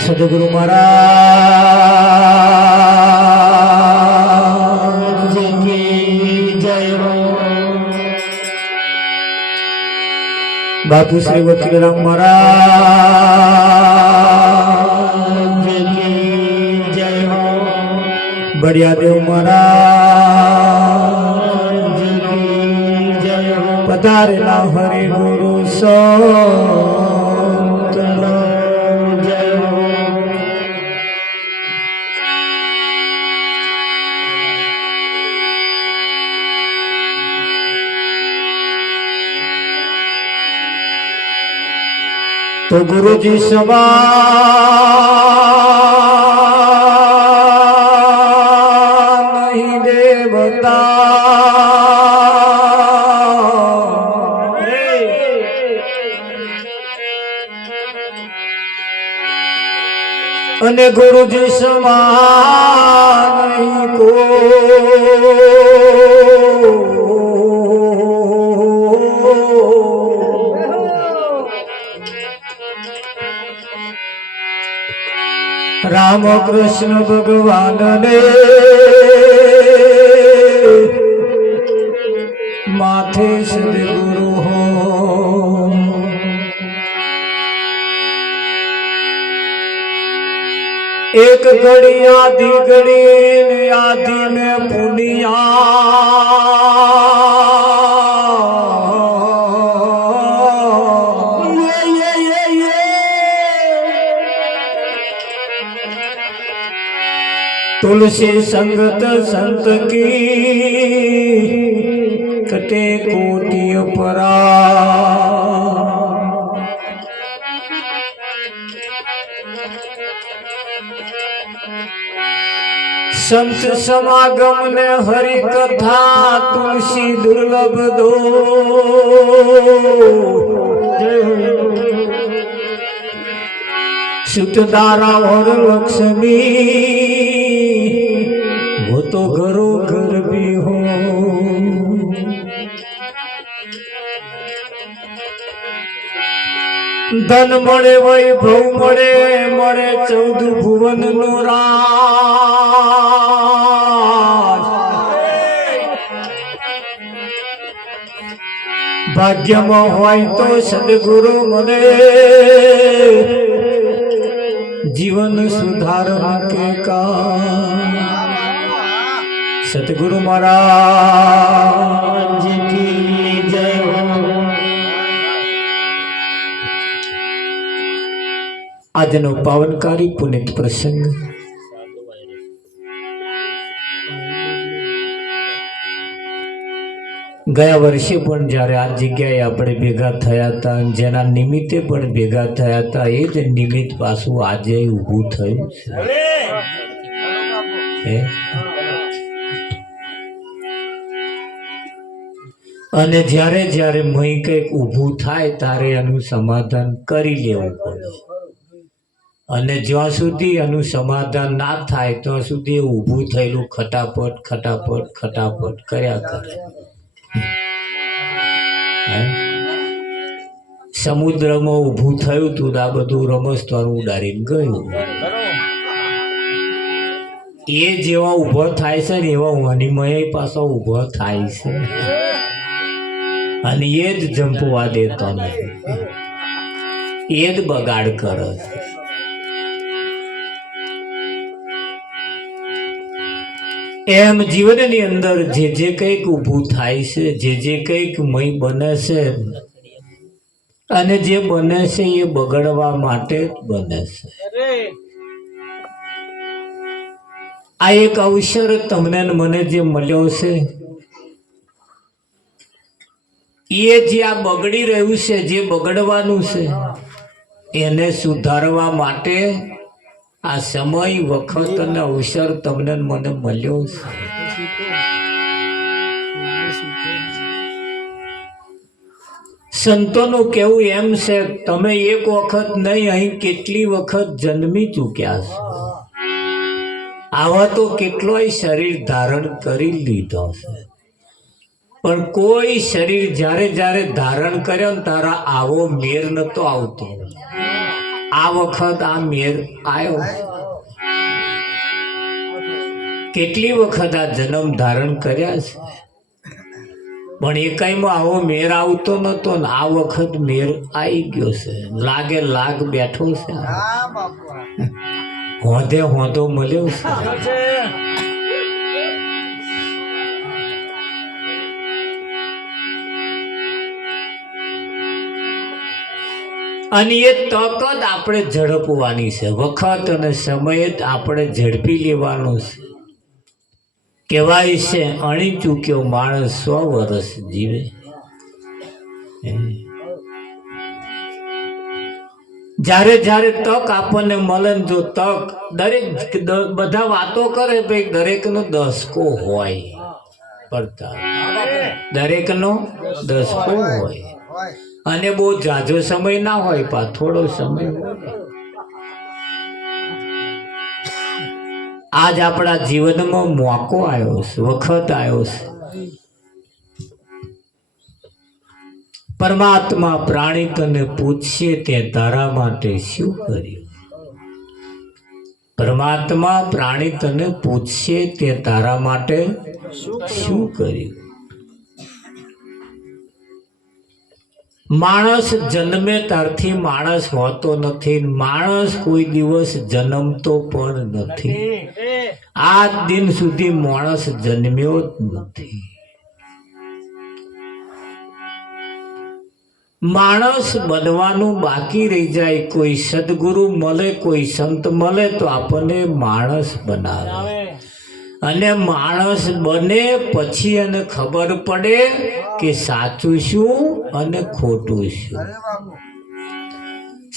सदगुरु महाराज की जय हो। बापू श्री वकील राम महाराज की जय हो। बढ़िया देव महाराज की जय हो। पधारेला हरि गुरु सो तो गुरु जी समान नहीं देवता अने गुरु जी समान नहीं को राम कृष्ण भगवान ने माथे सदगुरु हो। एक घड़ी आधी घड़ी आधी में पुनिया तुलसी संगत संत की कटे कोटि परा। संत समागम ने हरि कथा तुलसी दुर्लभ दो। सुतदारा और लक्ष्मी वो तो घरों घर भी हो। धन मळे वैभव मळे मळे 14 भुवन नो राज। भाग्य में होय तो सदगुरु मने जीवन सुधारन के का। सतगुरु महाराज की जय हो। આજનો પાવનકારી પુનિત પ્રસંગ ગયા વર્ષે પણ જ્યારે આ જગ્યાએ આપણે ભેગા થયા હતા, જેના નિમિત્તે પણ ભેગા થયા હતા, એ જ નિમિત્ત પાછું આજે ઊભું થયું છે. અને જ્યારે જ્યારે મહી કંઈક ઊભું થાય ત્યારે એનું સમાધાન કરી લેવું પડે. અને જ્યાં સુધી એનું સમાધાન ના થાય ત્યાં સુધી ઊભું થયેલું ખટાપટ ખટાપટ ખટાપટ કર્યા કરે. સમુદ્રમાં ઊભું થયું તું, આ બધું રમસ્તવાનું ઉડાડીને ગયું. એ જેવા ઊભો થાય છે ને એવા વનીમય પાછો ઊભો થાય છે, અને એ જ જંપવા દેતો નથી, એ જ બગાડ કરે છે. એમ જીવનની અંદર જે જે કંઈક ઊભું થાય છે, જે કંઈક મય બને છે, અને જે બને છે એ બગડવા માટે જ બને છે. આ એક અવસર તમને મને જે મળ્યો છે, એ જે આ બગડી રહ્યું છે, જે બગડવાનું છે, એને સુધારવા માટે આ સમય વખત અને અવસર તમને મને મળ્યો છે. સંતોનું કેવું એમ છે, તમે એક વખત નહીં અહીં કેટલી વખત જન્મી ચૂક્યા છો. આવા તો કેટલોય શરીર ધારણ કરી લીધો છે, પણ કોઈ શરીર જ્યારે જ્યારે ધારણ કર્યો ને તારા આવો મેર નતો આવતો. આ વખત આ મેર આવ્યો. કેટલી વખત આ જન્મ ધારણ કર્યા છે, પણ એકાઈમાં આવો મેર આવતો નતો ને આ વખત મેર આવી ગયો છે. લાગે લાગ બેઠો છે, હોંધે હોંધો મળ્યો છે. અને એ તક જ આપણે ઝડપવાની છે. વખત અને સમય જ આપણે ઝડપી લેવાનો છે. કહેવાય છે અણી ચૂક્યો માણસ 100 વર્ષ જીવે. જ્યારે જ્યારે તક આપણને મળે, જો તક દરેક બધા વાતો કરે ભાઈ દરેકનો દસકો હોય, પડતા દરેકનો દસકો હોય, અને બહુ ઝાઝો સમય ના હોય, પા થોડો સમય હોય. આજ આપણા જીવનમાં મોકો આવ્યો છે, વખત આવ્યો છે. પરમાત્મા પ્રાણી તને પૂછશે તે તારા માટે શું કર્યું. પરમાત્મા પ્રાણી તને પૂછશે તે તારા માટે શું કર્યું. માણસ જન્મે ત્યારથી માણસ હોતો નથી. માણસ કોઈ દિવસ જન્મતો પણ નથી. આજ દિન સુધી માણસ જન્મ્યો જ નથી. માણસ બનવાનું બાકી રહી જાય. કોઈ સદગુરુ મળે, કોઈ સંત મળે તો આપણને માણસ બનાવે, અને માણસ બને પછી એને ખબર પડે કે સાચું શું અને ખોટું શું.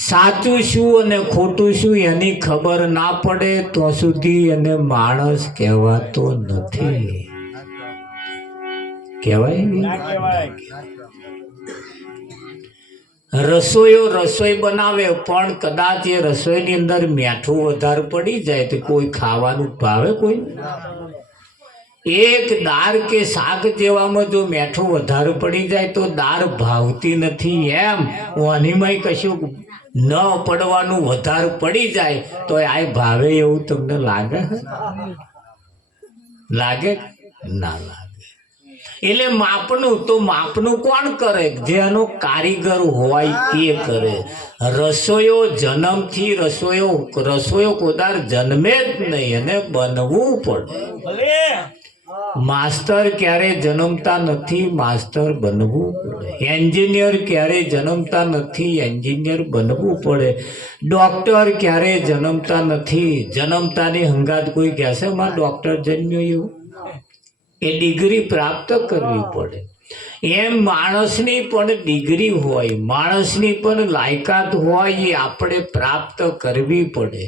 સાચું શું અને ખોટું શું એની ખબર ના પડે તો સુધી એને માણસ કહેવાતો નથી. કહેવાય. રસોઈયો રસોઈ બનાવે, પણ કદાચ એ રસોઈની અંદર મીઠું વધારે પડી જાય તો કોઈ ખાવાનું ભાવે? કોઈ એક દાળ કે શાક જેવામાં જો મીઠું વધારે પડી જાય તો દાળ ભાવતી નથી. એમ વાનીમાં કશું ન પડવાનું વધારે પડી જાય તો આ ભાવે એવું તમને લાગે? લાગે ના લાગે. એટલે માપનું તો માપનું કોણ કરે? જેનો કારીગર હોય એ કરે. રસોઈયો જન્મથી રસોઈયો કોદાર જન્મે જ નહીં, અને બનવું પડે. માસ્ટર ક્યારે જન્મતા નથી, માસ્ટર બનવું પડે. એન્જિનિયર ક્યારે જન્મતા નથી, એન્જિનિયર બનવું પડે. ડોક્ટર ક્યારે જન્મતા નથી. જન્મતાની હંગાત કોઈ કહેશે માં ડોક્ટર જન્મ્યો એવું? એ ડિગ્રી પ્રાપ્ત કરવી પડે. એમ માણસની પણ ડિગ્રી હોય, માણસની પણ લાયકાત હોય, એ આપણે પ્રાપ્ત કરવી પડે.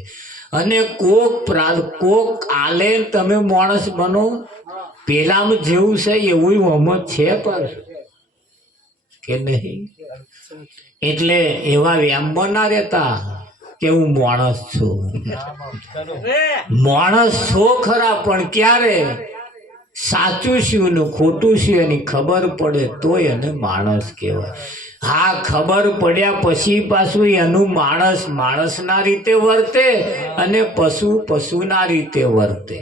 અને કોક આલે તમે માણસ બનો, પેલામાં જેવું છે એવું હમત છે પર કે નહીં. એટલે એવા વ્યામમાં ના રહેતા કે હું માણસ છું. માણસ છો ખરા, પણ ક્યારે સાચું શું ને ખોટું શું એની ખબર પડે તોય એને માણસ કહેવાય. હા, ખબર પડ્યા પછી પાછું એનું માણસ માણસના રીતે વર્તે અને પશુ પશુના રીતે વર્તે.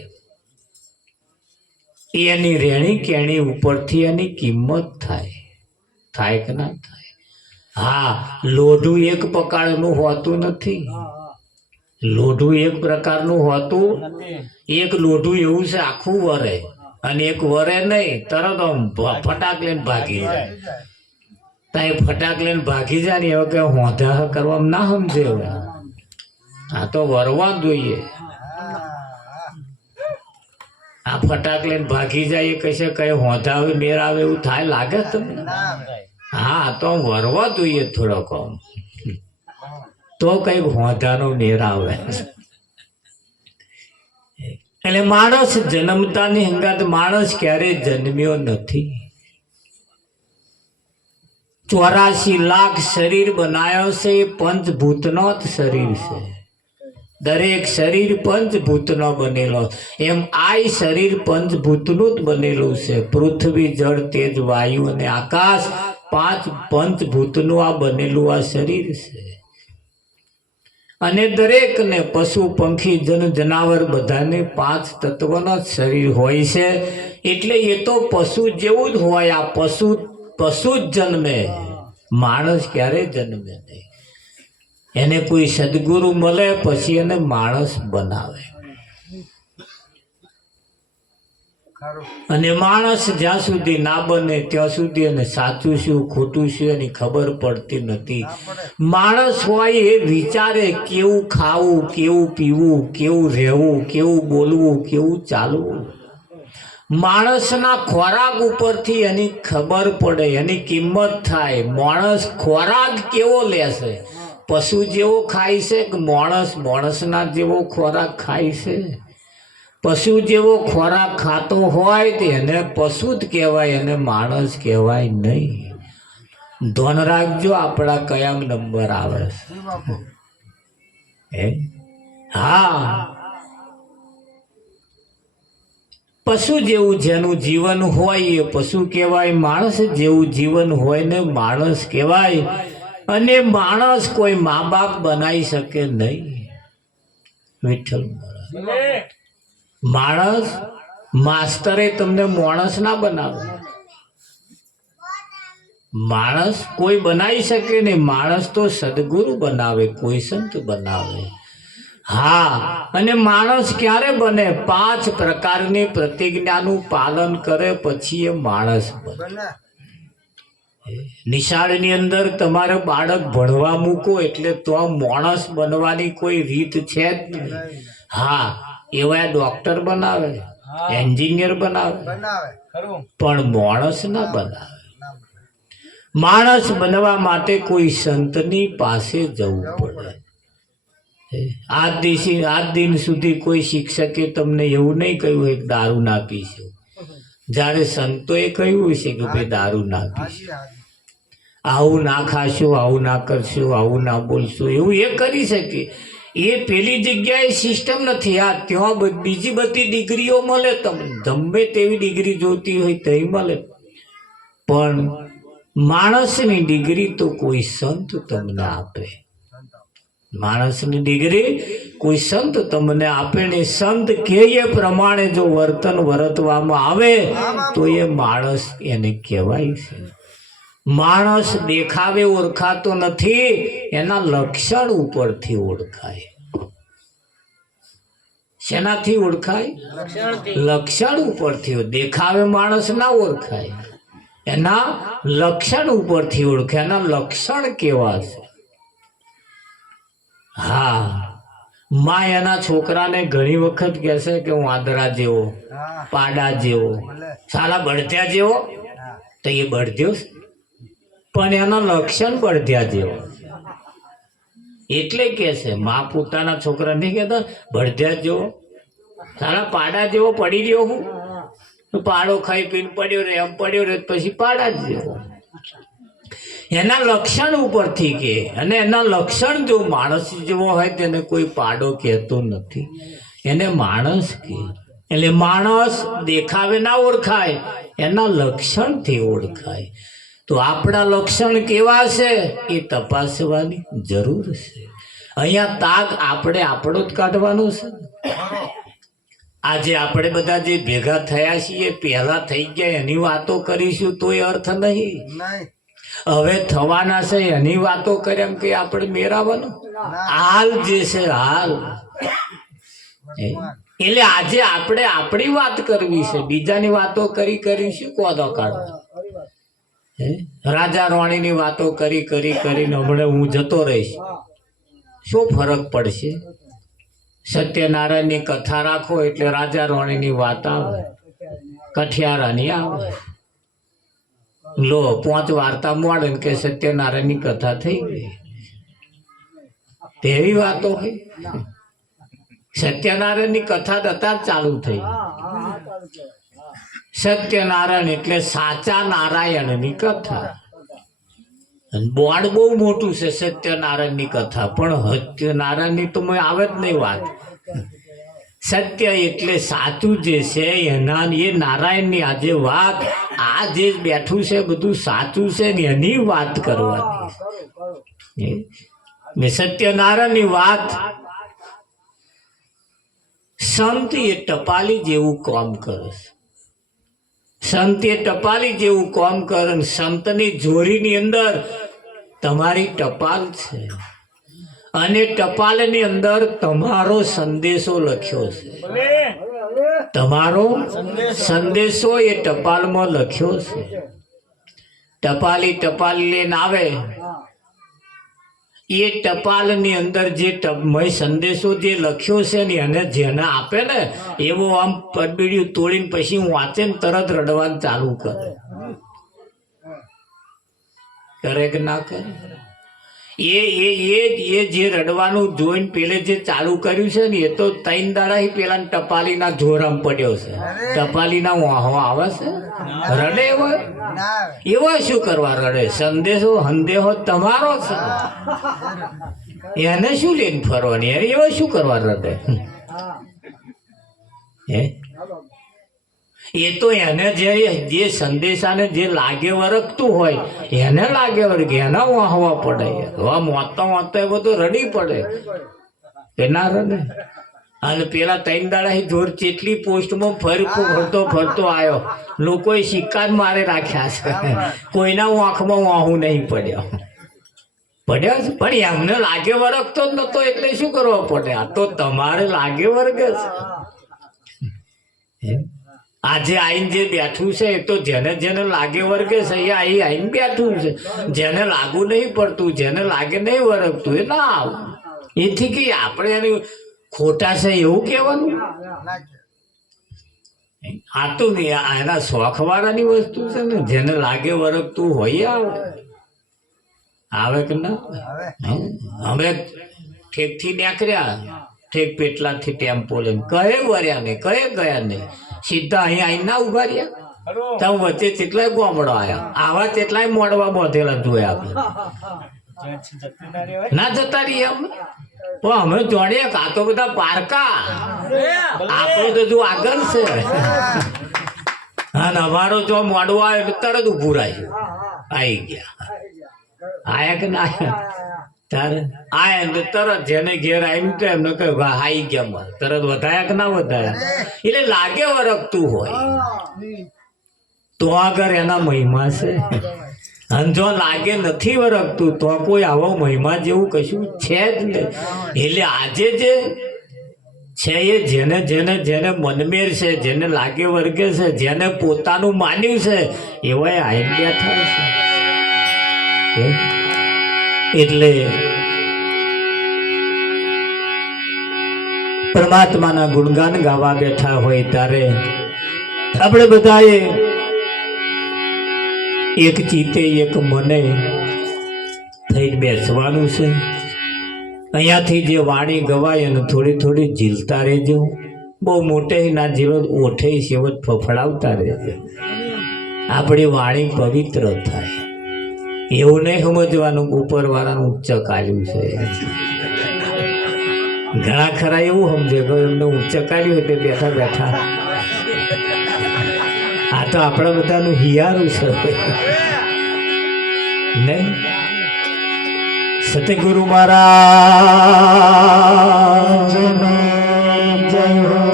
એની રેણી કેણી ઉપરથી એની કિંમત થાય કે ના થાય. હા, લોઢું એક પ્રકારનું હોતું નથી. લોઢું એક પ્રકારનું હોતું, એક લોઢું એવું છે આખું વરે, અને એક વરે નહીં, તરત ફટાક લઈને ભાગી જાય. ત્યાં ફટાક લઈને ભાગી જાય ને એવા કે હોંધા કરવામાં ના સમજે. હવે આ તો વરવા જોઈએ. આ ફટાક લઈને ભાગી જાય કશે કઈ હોંધા આવે મેર આવે એવું થાય લાગે તમને? હા, તો વરવા જોઈએ થોડોક, તો કઈક હોંધાનો મેર આવે. એટલે માણસ જન્મતાની હંગાત માણસ ક્યારેય જન્મ્યો નથી. 84 લાખ શરીર બનાવ્યો છે, એ પંચભૂતનો જ શરીર છે. દરેક શરીર પંચભૂતનો બનેલો. એમ આ શરીર પંચભૂતનું જ બનેલું છે. પૃથ્વી, જળ, તેજ, વાયુ અને આકાશ, 5 પંચભૂતનું આ બનેલું આ શરીર છે. અને દરેકને પશુ, પંખી, જનાવર બધાને 5 તત્વનો જ શરીર હોય છે. એટલે એ તો પશુ જેવું જ હોય. આ પશુ જ જન્મે, માણસ ક્યારે જન્મે નહીં. એને કોઈ સદગુરુ મળે પછી એને માણસ બનાવે. અને માણસ જ્યાં સુધી ના બને ત્યાં સુધી એને સાચું શું ખોટું શું એની ખબર પડતી નથી. માણસ હોય એ વિચારે કેવું ખાવું, કેવું પીવું, કેવું રહેવું, કેવું બોલવું, કેવું ચાલવું. માણસના ખોરાક ઉપરથી એની ખબર પડે, એની કિંમત થાય. માણસ ખોરાક કેવો લેશે, પશુ જેવો ખાય છે કે માણસના જેવો ખોરાક ખાય છે? પશુ જેવો ખોરાક ખાતો હોય તો એને પશુ જ કહેવાય, એને માણસ કહેવાય નહીં. ધ્યાન રાખજો આપણા કયા નંબર આવે છે. હા, પશુ જેવું જેનું જીવન હોય એ પશુ કહેવાય, માણસ જેવું જીવન હોય ને માણસ કહેવાય. અને માણસ કોઈ મા બાપ બનાવી શકે નહીં. વિઠ્ઠલ માણસ માસ્તરે તમને માણસ ના બનાવે. માણસ કોઈ બનાવી શકે નહીં. માણસ તો સદગુરુ બનાવે, કોઈ સંત બનાવે. હા, અને માણસ ક્યારે બને? 5 પ્રકારની પ્રતિજ્ઞાનું પાલન કરે પછી એ માણસ બને. નિશાળની અંદર તમારે બાળક ભણવા મૂકો એટલે તો માણસ બનવાની કોઈ રીત છે જ નહીં. હા, એવા ડોક્ટર બનાવે, એન્જિનિયર બનાવે, પણ માણસ ના બનાવે. માણસ બનવા માટે કોઈ સંતની પાસે જવું પડે. આજ દિન સુધી કોઈ શિક્ષકે તમને એવું નહીં કહ્યું એક દારૂ ના પીશો, જ્યારે સંતોએ કહ્યું છે કે ભાઈ દારૂ ના પીશો, આવું ના ખાશો, આવું ના કરશો, આવું ના બોલશો, એવું એ કરી શકે. એ પેલી જગ્યાએ સિસ્ટમ નથી. આ ત્યાં બીજી બધી ડિગ્રીઓ મળે, તમને ગમે તેવી ડિગ્રી જોતી હોય તે મળે, પણ માણસની ડિગ્રી તો કોઈ સંત તમને આપે. માણસની ડિગ્રી કોઈ સંત તમને આપે ને સંત કે એ પ્રમાણે જો વર્તન વર્તવામાં આવે તો એ માણસ એને કહેવાય છે. માણસ દેખાવે ઓળખાતો નથી, એના લક્ષણ ઉપરથી ઓળખાય. શેનાથી ઓળખાય? લક્ષણ ઉપરથી. દેખાવે માણસ ના ઓળખાય, એના લક્ષણ ઉપરથી ઓળખાય. એના લક્ષણ કેવા છે? હા, માં એના છોકરાને ઘણી વખત કહેશે કે હું આંધળા જેવો, પાડા જેવો, સાલા બળત્યા જેવો. તો એ બળદ્યો છે, પણ એનો લક્ષણ બળદ્યા જેવો. એટલે કે છે મા પોતાના છોકરા નહીં કહેતા બળદ્યા જેવો, સારા પાડા જેવો પડી રહ્યો હું, પાડો ખાઈ પીને પડ્યો રે, એમ પડ્યો રે પછી પાડા જ જેવો. એના લક્ષણ ઉપરથી કે, અને એના લક્ષણ જો માણસ જેવો હોય તેને કોઈ પાડો કહેતો નથી, એને માણસ કે. એટલે માણસ દેખાવે ના ઓળખાય, એના લક્ષણથી ઓળખાય. તો આપણા લક્ષણ કેવા છે એ તપાસવાની જરૂર છે. અહીંયા તાગ આપણે આપણો જ કાઢવાનો છે. આજે આપણે બધા જે ભેગા થયા છીએ પહેલા થઈ ગયા એની વાતો કરીશું તોય અર્થ નહીં. હવે થવાના છે એની વાતો કરે એમ કે આપણે મેળવવાનું હાલ જે છે હાલ. એટલે આજે આપણે આપણી વાત કરવી છે, બીજાની વાતો કરી શું કોદો કાઢો. રાજા રાણીની વાતો કરી કરીને હમણાં હું જતો રહીશ, શું ફરક પડશે? સત્યનારાયણની કથા રાખો એટલે રાજા રાણીની વાત આવે, કઠિયારાની આવે. લો 5 વાર્તા મોડે કે સત્યનારાયણની કથા થઈ ગઈ, તેવી વાતો હોય. સત્યનારાયણની કથા અત્યારે ચાલુ થઈ. સત્યનારાયણ એટલે સાચા નારાયણની કથા. બોર્ડ બહુ મોટું છે સત્યનારાયણની કથા, પણ સત્યનારાયણની તો આવે જ નહીં વાત. સત્ય એટલે સાચું જે છે એના, એ નારાયણની આજે વાત, આ જે બેઠું છે બધું સાચું છે ને એની વાત કરવાની. સત્યનારાયણની વાત. સંત એ ટપાલી જેવું કામ કરે છે. સંત એ ટપાલી જેવું કામ કરે. સંતની જોડીની અંદર તમારી ટપાલ છે, અને ટપાલની અંદર તમારો સંદેશો લખ્યો છે. તમારો સંદેશો એ ટપાલમાં લખ્યો છે. ટપાલી લઈને આવે, એ ટપાલની અંદર જે સંદેશો જે લખ્યો છે ને એને જેને આપે ને એવો આમ પડબીડિયું તોડીને પછી વાંચે ને તરત રડવાનું ચાલુ કરે કે ના કરે? એ જે રડવાનું જોઈને પેલે જે ચાલુ કર્યું છે ને એ તો 3 દાડા પેલા ટપાલીના જોરામ પડ્યો છે. ટપાલીના વાહો આવે છે, રડે એવા શું કરવા રડે? સંદેહો તમારો છે, એને શું લઈને ફરવાની? એવા શું કરવા રડે? એ તો એને જે સંદેશાને જે લાગે વરગતું હોય એને લાગે વરગે, એના વાહવા પડે. વાંચતા એ બધું રડી પડે કે ના રડે? અને પેલા 3 દાડા જોર ચેટલી પોસ્ટમાં ફરતો આવ્યો, લોકોએ સિક્કા જ મારે રાખ્યા છે, કોઈના આંખમાં વાહું નહીં પડ્યો છે. પણ એમને લાગે વરગતો જ નતો એટલે શું કરવા પડે? આ તો તમારે લાગે વર્ગે છે. આજે આઈને જે બેઠું છે એ તો જેને લાગે વર્ગે છે એ આઈને બેઠું છે. જેને લાગુ નહીં પડતું, જેને લાગે નહીં વરગતું એ ના આવું. એથી કે આપણે એની ખોટા છે એવું કહેવાનું? આ તો એના શોખ વાળાની વસ્તુ છે ને. જેને લાગે વરગતું હોય આવે કે ના? અમે ઠેકથી નીકળ્યા, ઠેક પેટલાથી ટેમ્પો લઈને કહે વર્યા નહીં, કહે ગયા નહીં, સીધા અહીંયા આવીને ના ઉભા રહ્યા. તમે વચ્ચે કેટલાય ગોમડો આવ્યા, આવા કેટલાય મોડવા બોધેલા જોયા ના જતા રહીએ અમે. પણ અમે જોડીએ કા તો બધા પારકા, આપણો તો જો આગળ છે. અને અમારો જો મોડવો આવે એટલે તરત ઉભું રાખ્યું, આવી ગયા. આયા કે ના તારે આયા એટલે તરત જેને ઘેર આવ્યું તો એમને કહ્યું આવી ગયા, તરત વધાયા કે ના વધાયા? એટલે લાગે વરગતું હોય તો આગળ એના મહિમા છે. અને જો લાગે નથી વરગતું તો કોઈ આવો મહિમા જેવું કશું છે જ નહીં. એટલે આજે જે છે એ જેને મનમેર છે, જેને લાગે વર્ગે છે, જેને પોતાનું માન્યું છે એવા આઈ બેઠા છે. એટલે પરમાત્માના ગુણગાન ગાવા બેઠા હોય ત્યારે આપણે બધાએ એક ચિત્તે એક મને થઈ બેસવાનું છે. અહીંયાથી જે વાણી ગવાય અને થોડી થોડી ઝીલતા રહેજો. બહુ મોટે ના ઝીલો, ઓઠે સેવત ફફડાવતા રહેજો. આપણી વાણી પવિત્ર થાય. એવું નહીં સમજવાનું ઉપરવાળાનું ઉચ્ચ કાઢ્યું છે. ઘણા ખરા એવું સમજે કે એમને ઉચ્ચ કાઢ્યું એટલે બેઠા બેઠા. આ તો આપણા બધાનું હિયારું છે નહીં. સતગુરુ મહારાજ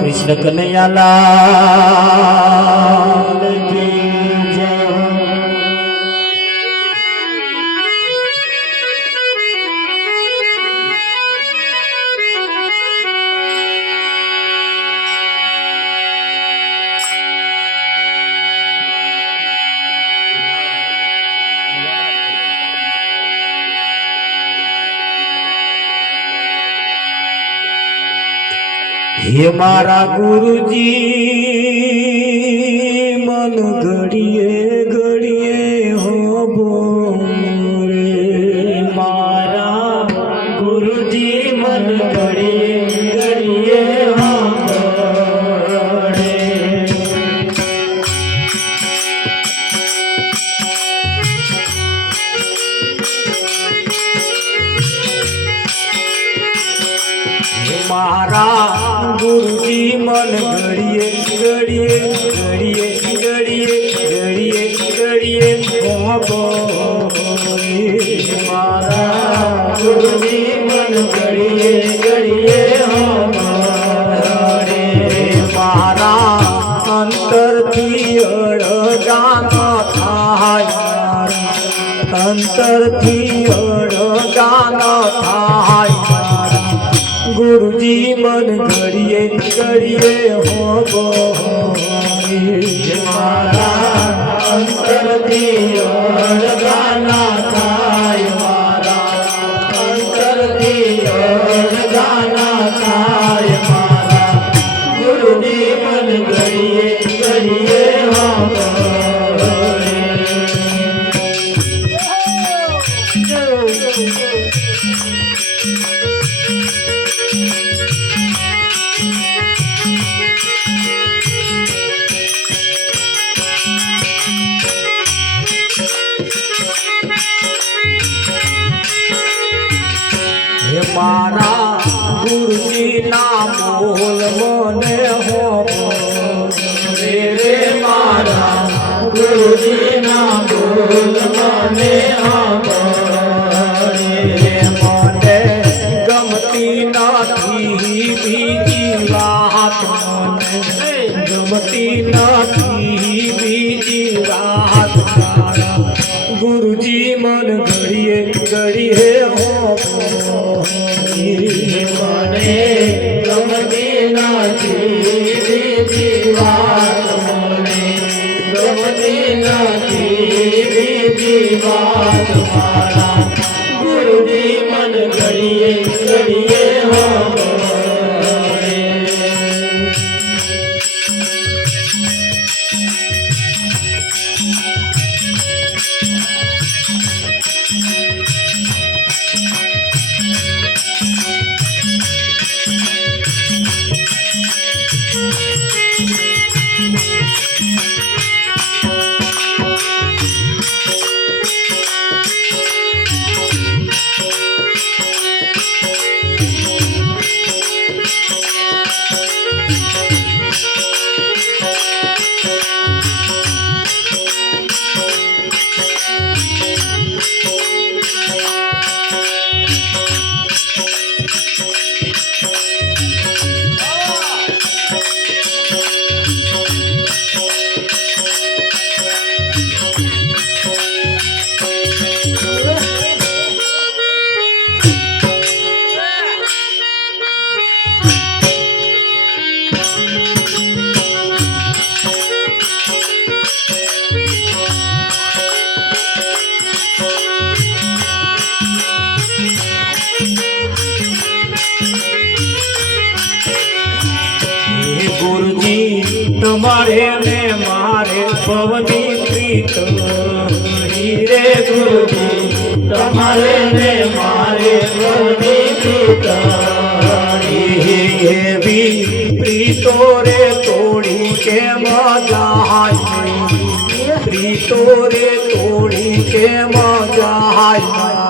કૃષ્ણ કનૈયાલાલ હે મારા ગુરુજી મન ઘડીએ ઘડીએ હો બોરે. મારા ગુરુજી મન ઘડીએ ઘડીએ હો બોરે. મારા ગુરુજી મન ઘડીએ ઘડીએ ઘડીએ ઘડીએ ઘડીએ ઘડીએ મારા ગુરુજી મન ઘડીએ ઘડીએ મારા અંતરથી અડગાન થાય. અંતરથી અડગાન થાય. ગુરુજી મન ઘડીએ ઘડીએ હો બોરી. મારા અંતરથી અડગાના થાય. મારા અંતરથી અડગાના થાય. મારા ગુરુજી મન ઘડીએ ઘડીએ હો મારા ગુરુજી ના બોલ મને હો રે. મારા ગુરુજી ના બોલ મને મને ગમતી નથી બીજી વાત. મને ગમતી નથી બીજી વાત. ગુરુજી મન ઘડીએ ઘડીએ હો મને ગમતી નથી બીજી વાત. મને ગમતી નથી બીજી વાત. મારા ગુરુજી મન ઘડીએ ઘડીએ હો તમારે ને મારે પવની પ્રીત ગુરુજી તમારે ને મારે કોની પ્રીતણી એવી પ્રીતો રે તોડી કેમ જાય પ્રીતો રે તોડી કેમ જાય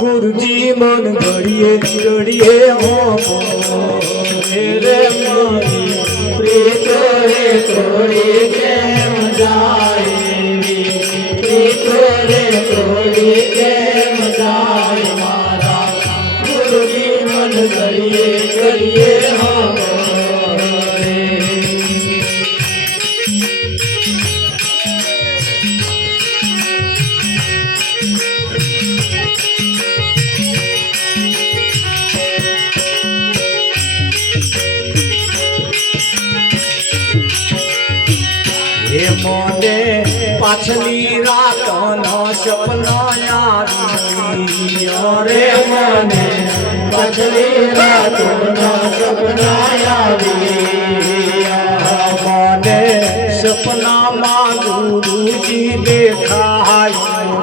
ગુરુજી મન ઘડીએ ઘડીએ હો રે મારી પ્રીતો રે તોડી કેમ જાય પ્રીતો રે તોડી કેમ જાય મારા ગુરુજી મન ઘડીએ ઘડીએ હો મોને પાછલી રાતનો સપના આવી અરે મને પાછલી રાતનો સપના આવી મને સપનામાં ગુરુજી દેખાય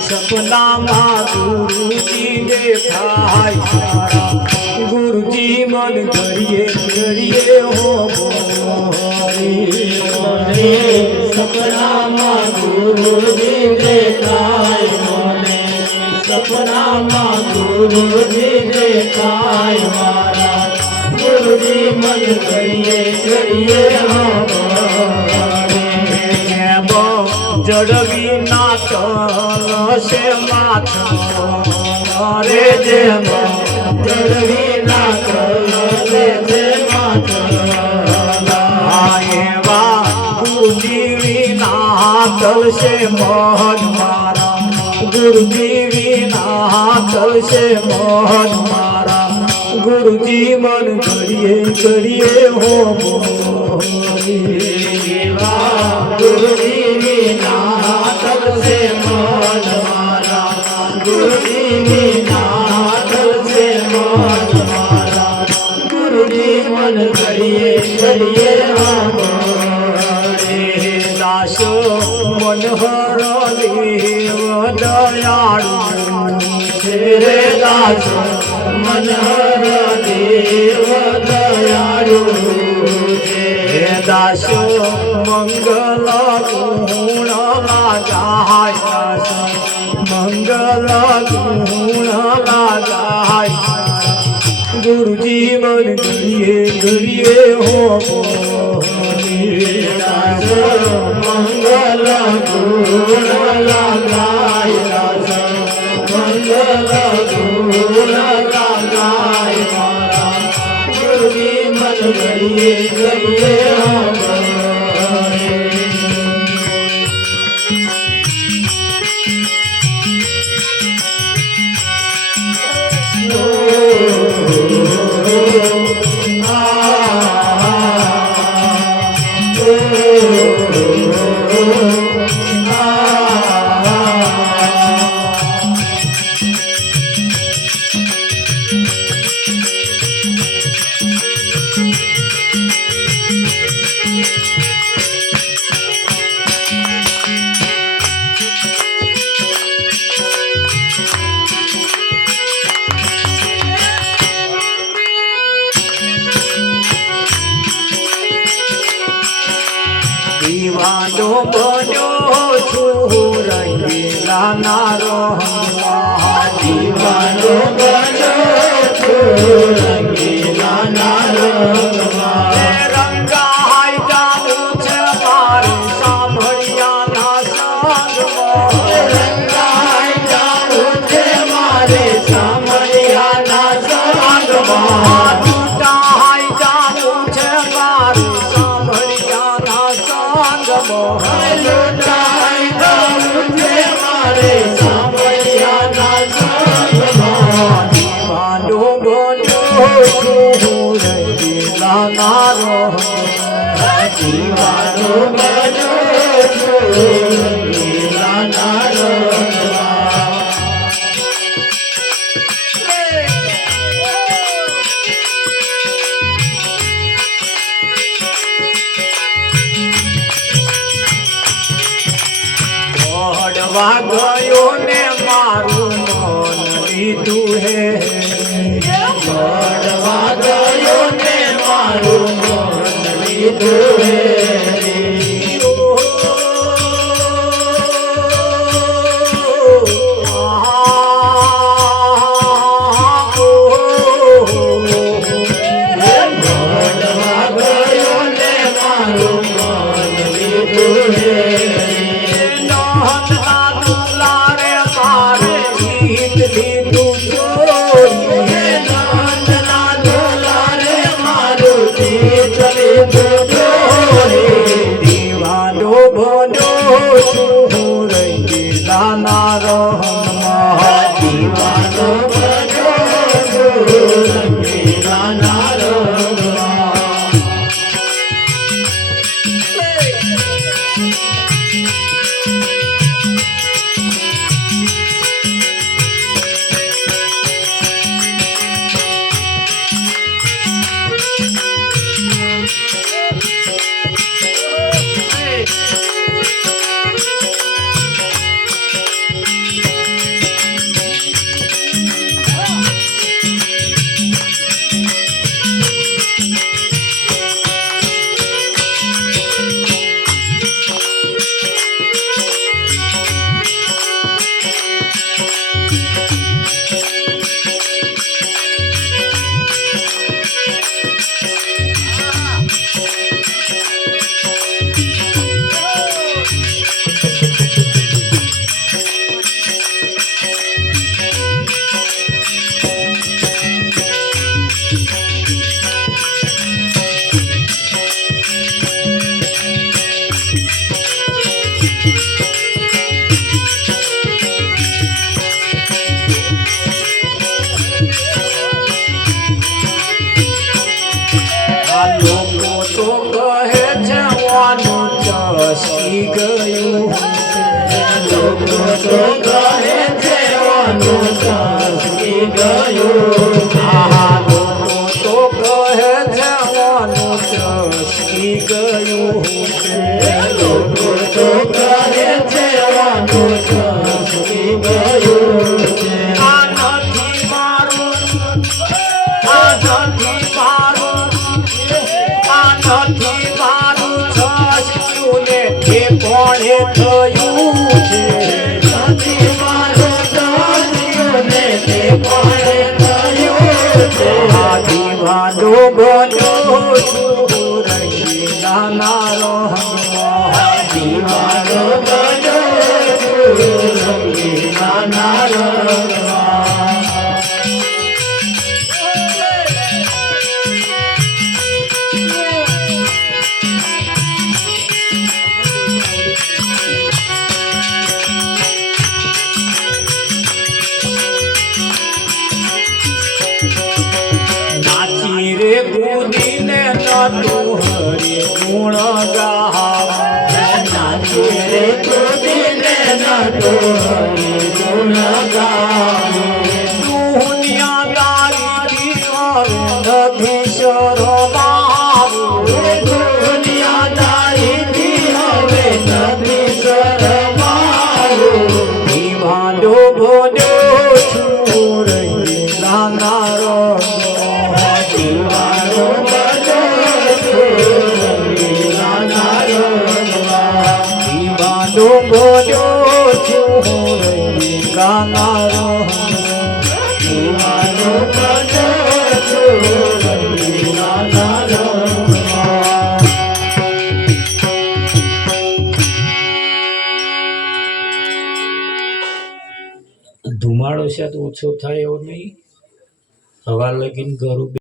સપનામાં ગુરુજી દેખાય ગુરુજી મન ઘડીએ ઘડીએ હો સપનામાં ગુરુજી દેખાય મને સપનામાં ગુરુજી દેખાય મારા ગુરુજી મન ઘડીએ ઘડીએ જડવી ના કલશે માથો અરે જેમ જડવી ના કલશે માથો ગુરુજી ના કલશે મોહન મારા ગુરુજી વિના કલશે મોહન મારા ગુરુજી મન ઘડીએ ઘડીએ હો ગુરુજી વિના કલશે મોહન મારા ગુરુજી વિના કલશે મોહન મારા ગુરુજી મન ઘડીએ ઘડીએ હો દાસો મનોહર દેવ દયાળુ રે દાસો મનોહર દેવ દયાળુ દાસો મંગલ ગુણ લાગાય મંગલ ગુણ લાગાય ગુરુજી મન ઘડીએ ઘડીએ હો મંગલ ગુણ લાગાય મંગલ ગુણ લાગાય મારા ગુરુજી મન ઘડીએ ઘડીએ દીવાનો બન્યો છું રંગીલા નારો દીવાનો બન્યો છું રંગીલા નારો રંગાઈ જાવું છે મારે સાંભળિયાના સંગમાં રંગાઈ જાવું છે મારે સાંભળિયાના સંગમાં તૂટાઈ જાવું છે મારે સાંભળિયાના સંગમાં લૂંટાઈ જાવું છે મારે સાંભળિયાના સંગમાં દીવાનો બન્યો છું રંગીલા નારો દીવાનો બન્યો છું રંગીલા નારો મળવા ગયો ને મારું મન લીધું હે મળવા ગયો ને મારું મન લીધું હે ચસકી ગયું લોકો તો કહે છે વાનું ચસકી ગયું આ લોકો તો કહે છે વાનું ચસકી ગયું લોકો તો કહે છે વાનું ચસકી ગયું આ નથી મારું આ નથી મારું આ નથી મારું કોણે થયું છે નથી મારો ને તે કોણે થયું છે આ દીવાનો બન્યો છું રંગીલા નારો દીવાનો બન્યો છું રંગીલા નારો કૂદીને નતું હરિ ગુણ ગાવા નાચી રે કૂદીને નતું હરિ ગુણ ગાવા દુનિયાદારી નથી શરમાવું દુનિયાદારી હવે નથી શરમાવું દીવાનો બોલ્યો છું રંગીલા નારો બોલ્યો છું રંગીલા નારો દીવાનો બોલ્યો છું રંગીલા નારો ધુમાડો છે તો ઓછો થાય એવો નહીં હવા લગીને ઘરું